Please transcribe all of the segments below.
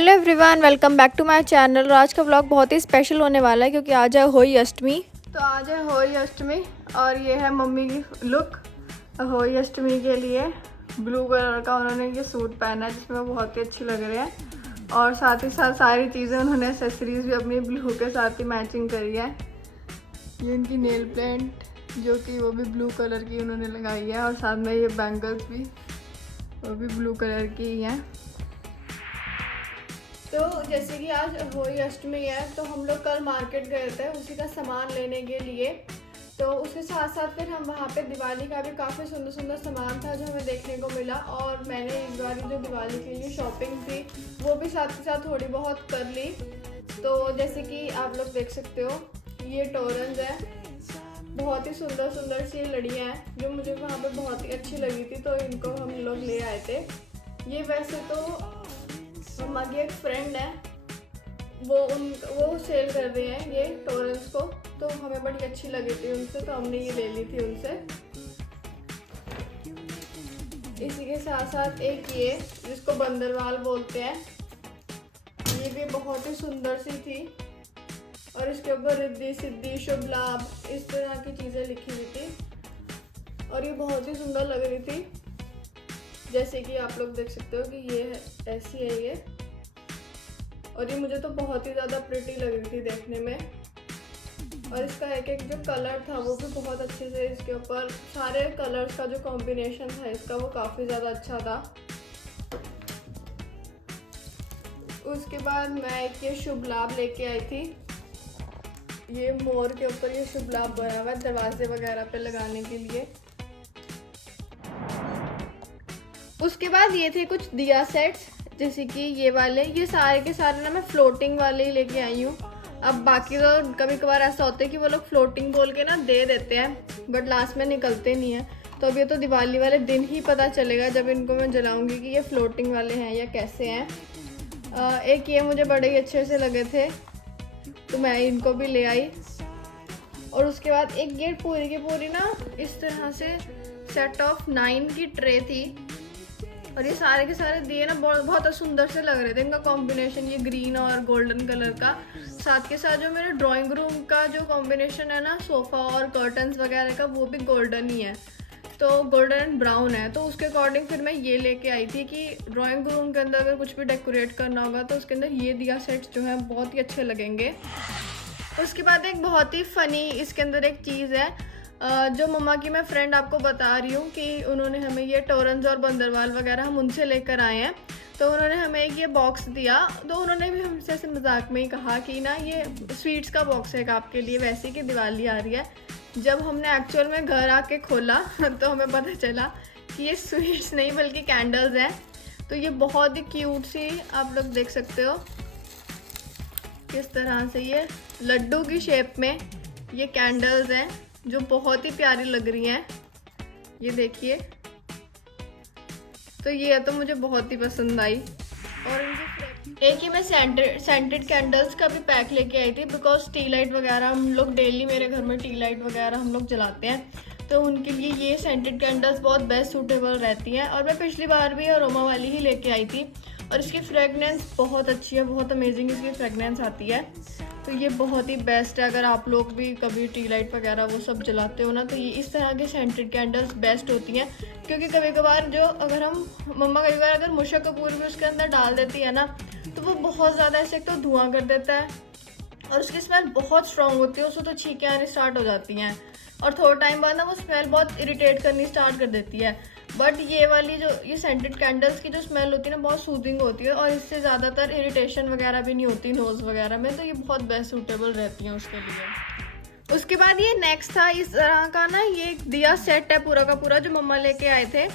Hello everyone, welcome back to my channel. और आज का व्लॉग बहुत ही स्पेशल होने वाला है क्योंकि आज है होली अष्टमी। तो आज है होली अष्टमी और ये है मम्मी की लुक होली अष्टमी के लिए। ब्लू कलर का उन्होंने ये सूट पहना है जिसमें वो बहुत ही अच्छी लग रही है और साथ ही साथ सारी चीज़ें उन्होंने एक्सेसरीज भी अपनी ब्लू के साथ ही मैचिंग करी है। ये इनकी नेल पेंट जो कि वो भी ब्लू कलर की उन्होंने लगाई है और साथ में ये बैंगल्स भी वो भी ब्लू कलर की ही हैं। तो जैसे कि आज होली अष्टमी है तो हम लोग कल मार्केट गए थे उसी का सामान लेने के लिए। तो उसके साथ साथ फिर हम वहाँ पे दिवाली का भी काफ़ी सुंदर सुंदर सामान था जो हमें देखने को मिला। और मैंने इस बार जो दिवाली के लिए शॉपिंग थी वो भी साथ के साथ थोड़ी बहुत कर ली। तो जैसे कि आप लोग देख सकते हो ये टोरन्स है, बहुत ही सुंदर सुंदर सी लड़ियाँ हैं जो मुझे वहाँ पे बहुत ही अच्छी लगी थी तो इनको हम लोग ले आए थे। ये वैसे तो मम्मा की एक फ्रेंड है वो सेल कर रहे हैं ये टोरन्स को, तो हमें बड़ी अच्छी लगी थी उनसे तो हमने ये ले ली थी उनसे। इसी के साथ साथ एक ये जिसको बंदरवाल बोलते हैं, ये भी बहुत ही सुंदर सी थी और इसके ऊपर रिद्धि सिद्धि शुभ लाभ इस तरह की चीज़ें लिखी हुई थी और ये बहुत ही सुंदर लग रही थी। जैसे कि आप लोग देख सकते हो कि ये है ऐसी है ये, और ये मुझे तो बहुत ही ज़्यादा प्रिटी लग रही थी देखने में। और इसका एक एक जो कलर था वो भी बहुत अच्छे से इसके ऊपर सारे कलर्स का जो कॉम्बिनेशन था इसका वो काफ़ी ज़्यादा अच्छा था। उसके बाद मैं एक ये शुभ लाभ लेके आई थी, ये मोर के ऊपर ये शुभ लाभ बना हुआ है दरवाजे वगैरह पे लगाने के लिए। उसके बाद ये थे कुछ दिया सेट्स जैसे कि ये वाले, ये सारे के सारे ना मैं फ्लोटिंग वाले ही लेके आई हूँ। अब बाकी तो कभी कभार ऐसा होता है कि वो लोग फ्लोटिंग बोल के ना दे देते हैं बट लास्ट में निकलते नहीं है। तो अब ये तो दिवाली वाले दिन ही पता चलेगा जब इनको मैं जलाऊंगी कि ये फ्लोटिंग वाले हैं या कैसे हैं। एक ये मुझे बड़े ही अच्छे से लगे थे तो मैं इनको भी ले आई। और उसके बाद एक ये पूरी की पूरी ना इस तरह से सेट ऑफ 9 की ट्रे थी और ये सारे के सारे दिए ना बहुत सुंदर से लग रहे थे। इनका कॉम्बिनेशन ये ग्रीन और गोल्डन कलर का, साथ के साथ जो मेरे ड्राइंग रूम का जो कॉम्बिनेशन है ना सोफ़ा और कर्टन्स वगैरह का वो भी गोल्डन ही है, तो गोल्डन एंड ब्राउन है। तो उसके अकॉर्डिंग फिर मैं ये लेके आई थी कि ड्राइंग रूम के अंदर अगर कुछ भी डेकोरेट करना होगा तो उसके अंदर ये दिया सेट्स जो हैं बहुत ही अच्छे लगेंगे। उसके बाद एक बहुत ही फ़नी इसके अंदर एक चीज़ है जो मम्मा की मैं फ्रेंड आपको बता रही हूँ कि उन्होंने हमें ये टोरन्स और बंदरवाल वगैरह हम उनसे लेकर आए हैं। तो उन्होंने हमें एक ये बॉक्स दिया तो उन्होंने भी हमसे ऐसे मजाक में ही कहा कि ना ये स्वीट्स का बॉक्स है आपके लिए, वैसे कि दिवाली आ रही है। जब हमने एक्चुअल में घर आके खोला तो हमें पता चला कि ये स्वीट्स नहीं बल्कि कैंडल्स हैं। तो ये बहुत ही क्यूट सी आप लोग देख सकते हो किस तरह से ये लड्डू की शेप में ये कैंडल्स हैं जो बहुत ही प्यारी लग रही हैं। ये देखिए, तो ये तो मुझे बहुत ही पसंद आई। और एक ही मैं सेंटेड कैंडल्स का भी पैक लेके आई थी बिकॉज टी लाइट वगैरह हम लोग डेली मेरे घर में टी लाइट वगैरह हम लोग जलाते हैं तो उनके लिए ये सेंटेड कैंडल्स बहुत बेस्ट सूटेबल रहती हैं। और मैं पिछली बार भी अरोमा वाली ही लेके आई थी और इसकी फ्रेगनेंस बहुत अच्छी है, बहुत अमेजिंग इसकी फ्रेगनेंस आती है। तो ये बहुत ही बेस्ट है अगर आप लोग भी कभी टी लाइट वगैरह वो सब जलाते हो ना तो ये इस तरह के सेंटेड कैंडल्स बेस्ट होती हैं। क्योंकि कभी कभार जो अगर हम मम्मा कभी बार अगर मूशक कपूर भी उसके अंदर डाल देती है ना तो वो बहुत ज़्यादा ऐसे तो धुआं कर देता है और उसकी स्मेल बहुत स्ट्रॉन्ग होती है, उसको तो छींकें आनी स्टार्ट हो जाती हैं और थोड़ा टाइम बाद ना वो स्मेल बहुत इरिटेट करनी स्टार्ट कर देती है। बट ये वाली जो ये सेंटेड कैंडल्स की जो स्मेल होती है ना बहुत सूदिंग होती है और इससे ज़्यादातर इरिटेशन वगैरह भी नहीं होती नोज़ वगैरह में, तो ये बहुत बेस्ट सूटेबल रहती हैं उसके लिए। उसके बाद ये नेक्स्ट था इस तरह का ना ये दिया सेट है पूरा का पूरा जो मम्मा लेके आए थे।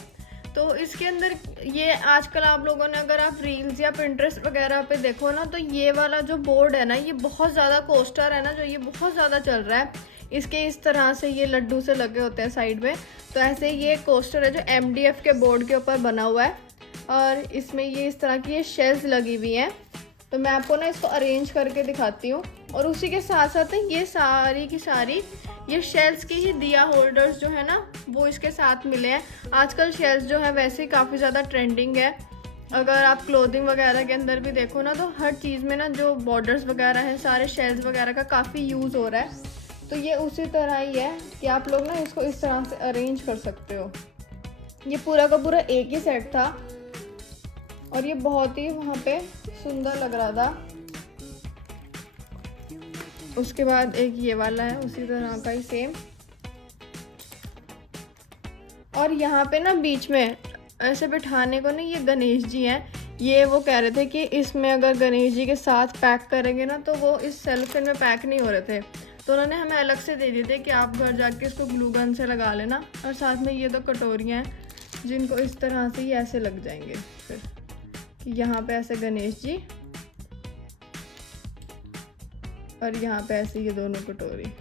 तो इसके अंदर ये आजकल आप लोगों ने अगर आप रील्स या पिंटरेस्ट वगैरह पे देखो ना तो ये वाला जो बोर्ड है ना ये बहुत ज़्यादा कोस्टर है ना जो ये बहुत ज़्यादा चल रहा है। इसके इस तरह से ये लड्डू से लगे होते हैं साइड में, तो ऐसे ये कोस्टर है जो MDF के बोर्ड के ऊपर बना हुआ है और इसमें ये इस तरह की ये शेल्स लगी हुई हैं। तो मैं आपको ना इसको अरेंज करके दिखाती हूँ। और उसी के साथ साथ ये सारी की सारी ये शेल्स की ही दिया होल्डर्स जो है ना वो इसके साथ मिले हैं। आजकल शेल्स जो है वैसे ही काफ़ी ज़्यादा ट्रेंडिंग है अगर आप क्लोथिंग वगैरह के अंदर भी देखो ना, तो हर चीज़ में ना जो बॉर्डर्स वगैरह हैं, सारे शेल्स वगैरह का काफ़ी यूज़ हो रहा है। तो ये उसी तरह ही है कि आप लोग ना इसको इस तरह से अरेंज कर सकते हो। ये पूरा का पूरा एक ही सेट था और ये बहुत ही वहाँ पे सुंदर लग रहा था। उसके बाद एक ये वाला है उसी तरह का ही सेम। और यहाँ पे ना बीच में ऐसे बिठाने को ना ये गणेश जी हैं। ये वो कह रहे थे कि इसमें अगर गणेश जी के साथ पैक करेंगे ना तो वो इस सेलोफेन में पैक नहीं हो रहे थे, तो उन्होंने हमें अलग से दे दिए थे कि आप घर जाके इसको ग्लू गन से लगा लेना। और साथ में ये 2 कटोरियाँ हैं जिनको इस तरह से ही ऐसे लग जाएंगे फिर कि यहाँ पे ऐसे गणेश जी और यहाँ पे ऐसे ये दोनों कटोरी।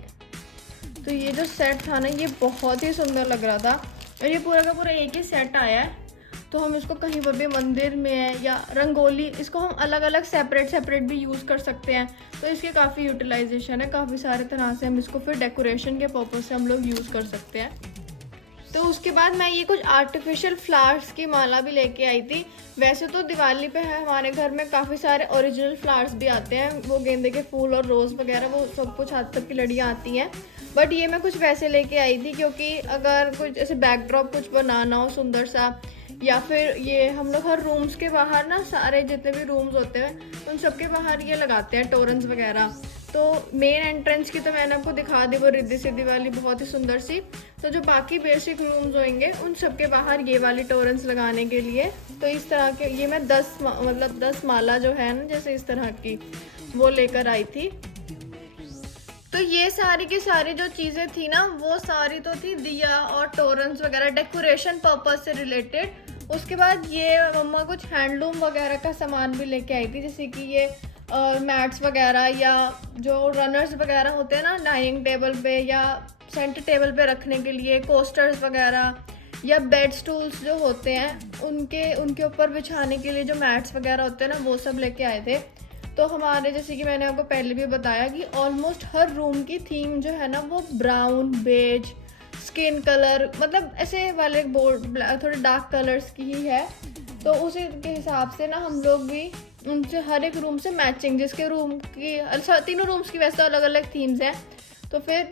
तो ये जो सेट था ना ये बहुत ही सुंदर लग रहा था और ये पूरा का पूरा एक ही सेट आया है। तो हम इसको कहीं पर भी मंदिर में है या रंगोली, इसको हम अलग अलग सेपरेट भी यूज़ कर सकते हैं। तो इसकी काफ़ी यूटिलाइजेशन है, काफ़ी सारे तरह से हम इसको फिर डेकोरेशन के पर्पज़ से हम लोग यूज़ कर सकते हैं। तो उसके बाद मैं ये कुछ आर्टिफिशियल फ्लावर्स की माला भी लेके आई थी। वैसे तो दिवाली पे है हमारे घर में काफ़ी सारे ओरिजिनल फ्लावर्स भी आते हैं, वो गेंदे के फूल और रोज़ वगैरह वो सब कुछ हाथ तक की लड़ियाँ आती हैं। बट ये मैं कुछ वैसे लेके आई थी क्योंकि अगर कुछ ऐसे बैकड्रॉप कुछ बनाना हो सुंदर सा, या फिर ये हम लोग हर रूम्स के बाहर ना सारे जितने भी रूम्स होते हैं उन सब के बाहर ये लगाते हैं टोरन्स वगैरह। तो मेन एंट्रेंस की तो मैंने आपको दिखा दी वो रिद्धि सिद्धि वाली बहुत ही सुंदर सी। तो जो बाकी बेसिक रूम्स होंगे उन सब के बाहर ये वाली टोरन्स लगाने के लिए, तो इस तरह के ये मैं 10 माला जो है ना जैसे इस तरह की वो लेकर आई थी। तो ये सारी की सारी जो चीज़ें थी ना वो सारी तो थी दिया और टोरन्स वगैरह डेकोरेशन पर्पज से रिलेटेड। उसके बाद ये मम्मा कुछ हैंडलूम वगैरह का सामान भी लेके आई थी, जैसे कि ये मैट्स वगैरह या जो रनर्स वगैरह होते हैं ना डाइनिंग टेबल पे या सेंटर टेबल पे रखने के लिए, कोस्टर्स वगैरह या बेड स्टूल्स जो होते हैं उनके ऊपर बिछाने के लिए जो मैट्स वगैरह होते हैं ना वो सब लेके आए थे। तो हमारे जैसे कि मैंने आपको पहले भी बताया कि ऑलमोस्ट हर रूम की थीम जो है ना वो ब्राउन, बेज, स्किन कलर, मतलब ऐसे वाले बोर्ड थोड़े डार्क कलर्स की ही है। तो उसी के हिसाब से ना हम लोग भी उनसे हर एक रूम से मैचिंग, जिसके रूम की तीनों रूम्स की वैसे अलग अलग थीम्स हैं, तो फिर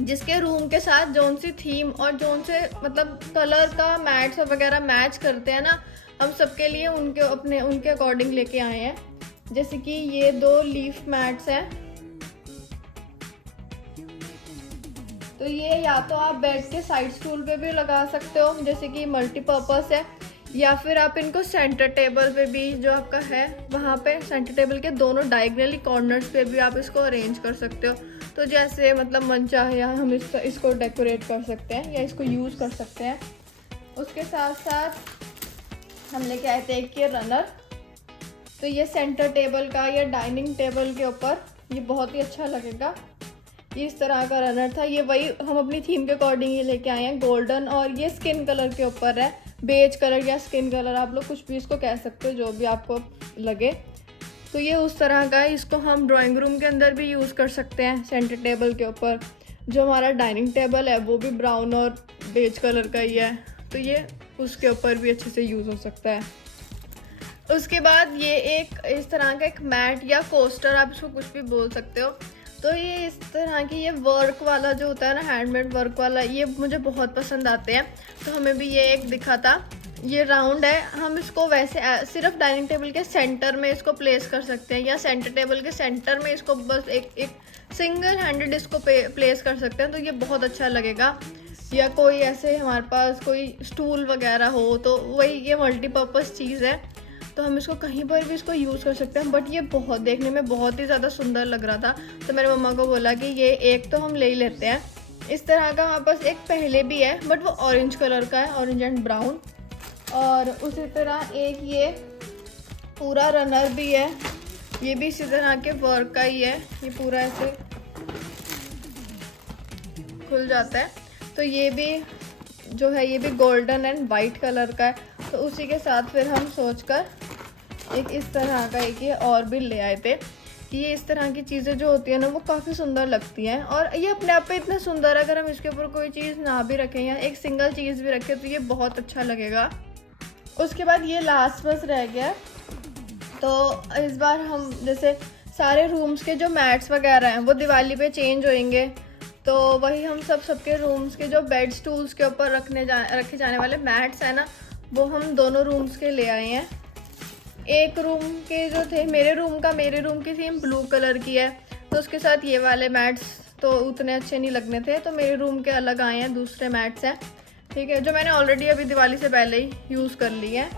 जिसके रूम के साथ जोन सी थीम और जोन से मतलब कलर का मैट्स वगैरह मैच करते हैं ना, हम सबके लिए उनके अकॉर्डिंग लेके आए हैं। जैसे कि ये 2 लीफ मैट्स हैं, तो ये या तो आप बेड के साइड स्टूल पे भी लगा सकते हो जैसे कि मल्टीपर्पज़ है, या फिर आप इनको सेंटर टेबल पे भी जो आपका है वहाँ पे सेंटर टेबल के दोनों डायगनली कॉर्नर्स पे भी आप इसको अरेंज कर सकते हो। तो जैसे मतलब मन चाहे हम इसको डेकोरेट कर सकते हैं या इसको यूज़ कर सकते हैं। उसके साथ साथ हम लेके आए थे एक ये रनर। तो ये सेंटर टेबल का या डाइनिंग टेबल के ऊपर ये बहुत ही अच्छा लगेगा। ये इस तरह का रनर था, ये वही हम अपनी थीम के अकॉर्डिंग ये लेके आए हैं, गोल्डन, और ये स्किन कलर के ऊपर है, बेज कलर या स्किन कलर आप लोग कुछ भी इसको कह सकते हो जो भी आपको लगे। तो ये उस तरह का है, इसको हम ड्राइंग रूम के अंदर भी यूज़ कर सकते हैं सेंटर टेबल के ऊपर। जो हमारा डाइनिंग टेबल है वो भी ब्राउन और बेज कलर का ही है, तो ये उसके ऊपर भी अच्छे से यूज़ हो सकता है। उसके बाद ये एक इस तरह का एक मैट या कोस्टर, आप इसको कुछ भी बोल सकते हो। तो ये इस तरह की ये वर्क वाला जो होता है ना, हैंडमेड वर्क वाला, ये मुझे बहुत पसंद आते हैं। तो हमें भी ये एक दिखा था, ये राउंड है, हम इसको वैसे सिर्फ डाइनिंग टेबल के सेंटर में इसको प्लेस कर सकते हैं या सेंटर टेबल के सेंटर में इसको बस एक सिंगल हैंडेड इसको प्लेस कर सकते हैं, तो ये बहुत अच्छा लगेगा। या कोई ऐसे हमारे पास कोई स्टूल वगैरह हो तो वही ये मल्टीपर्पज़ चीज़ है, तो हम इसको कहीं पर भी इसको यूज़ कर सकते हैं। बट ये बहुत देखने में बहुत ही ज़्यादा सुंदर लग रहा था, तो मेरे मम्मा को बोला कि ये एक तो हम ले ही लेते हैं। इस तरह का हमारे पास एक पहले भी है बट वो ऑरेंज कलर का है, ऑरेंज एंड ब्राउन। और उसी तरह एक ये पूरा रनर भी है, ये भी इसी तरह के वर्क का ही है, ये पूरा ऐसे खुल जाता है। तो ये भी जो है ये भी गोल्डन एंड वाइट कलर का है। तो उसी के साथ फिर हम सोचकर एक इस तरह का एक ये और भी ले आए थे कि ये इस तरह की चीज़ें जो होती है ना वो काफ़ी सुंदर लगती हैं, और ये अपने आप पे इतना सुंदर है, अगर हम इसके ऊपर कोई चीज़ ना भी रखें या एक सिंगल चीज़ भी रखें तो ये बहुत अच्छा लगेगा। उसके बाद ये लास्ट बस रह गया। तो इस बार हम जैसे सारे रूम्स के जो मैट्स वगैरह हैं वो दिवाली पे चेंज होंगे, तो वही हम सबके रूम्स के जो बेड स्टूल्स के ऊपर रखे जाने वाले मैट्स हैं ना, वो हम दोनों रूम्स के ले आए हैं। एक रूम के जो थे, मेरे रूम की थीम ब्लू कलर की है, तो उसके साथ ये वाले मैट्स तो उतने अच्छे नहीं लगने थे, तो मेरे रूम के अलग आए हैं, दूसरे मैट्स हैं, ठीक है, जो मैंने ऑलरेडी अभी दिवाली से पहले ही यूज़ कर ली है।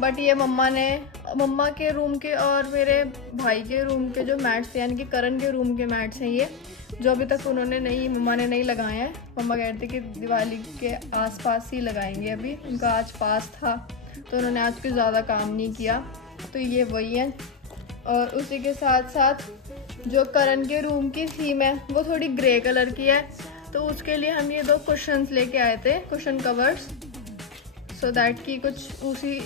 बट ये मम्मा के रूम के और मेरे भाई के रूम के जो मैट्स थे, यानी कि करण के रूम के मैट्स हैं ये, जो अभी तक मम्मा ने नहीं लगाए हैं। मम्मा कहते कि दिवाली के आसपास ही लगाएंगे, अभी उनका आज पास था तो उन्होंने आज कुछ ज़्यादा काम नहीं किया, तो ये वही है। और उसी के साथ साथ जो करण के रूम की थीम है वो थोड़ी ग्रे कलर की है, तो उसके लिए हम ये 2 कुशन्स लेके आए थे, कुशन कवर्स, सो दैट कि कुछ उसी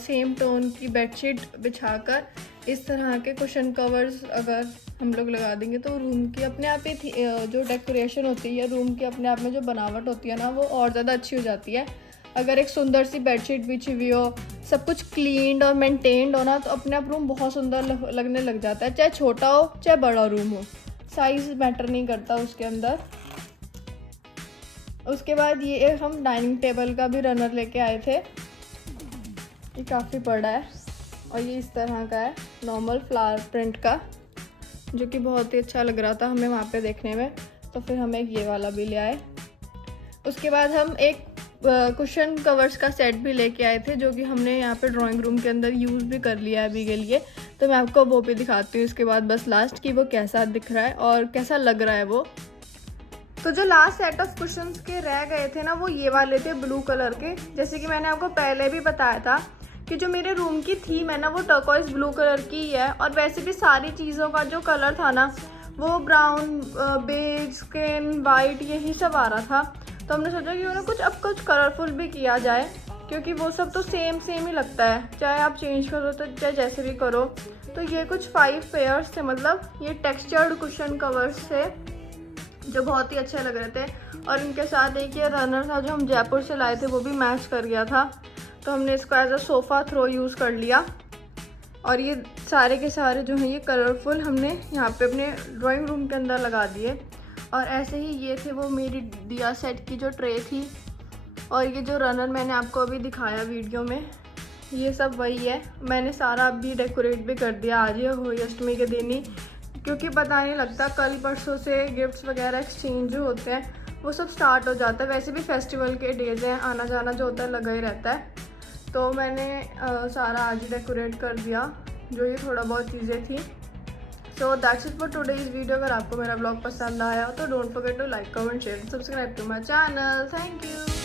सेम टोन की बेडशीट बिछाकर इस तरह के कुशन कवर्स अगर हम लोग लगा देंगे तो रूम की अपने आप ही जो डेकोरेशन होती है, रूम की अपने आप में जो बनावट होती है ना, वो और ज़्यादा अच्छी हो जाती है। अगर एक सुंदर सी बेडशीट बिछी हुई हो, सब कुछ क्लीन्ड और मेंटेन्ड हो ना, तो अपने आप रूम बहुत सुंदर लगने लग जाता है, चाहे छोटा हो चाहे बड़ा रूम हो, साइज़ मैटर नहीं करता उसके अंदर। उसके बाद ये हम डाइनिंग टेबल का भी रनर लेके आए थे, ये काफ़ी बड़ा है और ये इस तरह का है, नॉर्मल फ्लावर प्रिंट का, जो कि बहुत ही अच्छा लग रहा था हमें वहाँ पे देखने में, तो फिर हम एक ये वाला भी ले आए। उसके बाद हम एक कुशन कवर्स का सेट भी लेके आए थे, जो कि हमने यहाँ पे ड्राइंग रूम के अंदर यूज़ भी कर लिया है अभी के लिए, तो मैं आपको वो भी दिखाती हूँ इसके बाद बस लास्ट कि वो कैसा दिख रहा है और कैसा लग रहा है वो। तो जो लास्ट सेट ऑफ कुशन्स के रह गए थे ना, वो ये वाले थे ब्लू कलर के। जैसे कि मैंने आपको पहले भी बताया था कि जो मेरे रूम की थीम है ना, वो टर्कोइज ब्लू कलर की ही है, और वैसे भी सारी चीज़ों का जो कलर था ना, वो ब्राउन, बेज, स्किन, वाइट, यही सब आ रहा था। तो हमने सोचा कि उन्हें कुछ कलरफुल भी किया जाए, क्योंकि वो सब तो सेम ही लगता है, चाहे आप चेंज करो तो चाहे जैसे भी करो। तो ये कुछ 5 पेयर्स थे, मतलब ये टेक्सचर्ड कुशन कवर्स थे जो बहुत ही अच्छे लग रहे थे, और इनके साथ एक ये रनर था जो हम जयपुर से लाए थे, वो भी मैच कर गया था, तो हमने इसको as a sofa throw use कर लिया। और ये सारे के सारे जो हैं ये कलरफुल हमने यहाँ पे अपने ड्राइंग रूम के अंदर लगा दिए। और ऐसे ही ये थे वो मेरी दिया सेट की जो ट्रे थी, और ये जो रनर मैंने आपको अभी दिखाया वीडियो में, ये सब वही है। मैंने सारा अभी डेकोरेट भी कर दिया आज ही होली अष्टमी के दिन ही, क्योंकि पता नहीं लगता कल परसों से गिफ्ट्स वगैरह एक्सचेंज जो होते हैं वो सब स्टार्ट हो जाता है। वैसे भी फेस्टिवल के डेज हैं, आना जाना जो होता है लगा ही रहता है, तो मैंने सारा आज ही डेकोरेट कर दिया जो ये थोड़ा बहुत चीज़ें थी। So that's it for today's video. अगर आपको मेरा ब्लॉग पसंद आया तो don't forget to like, comment, share, subscribe to my channel. Thank you.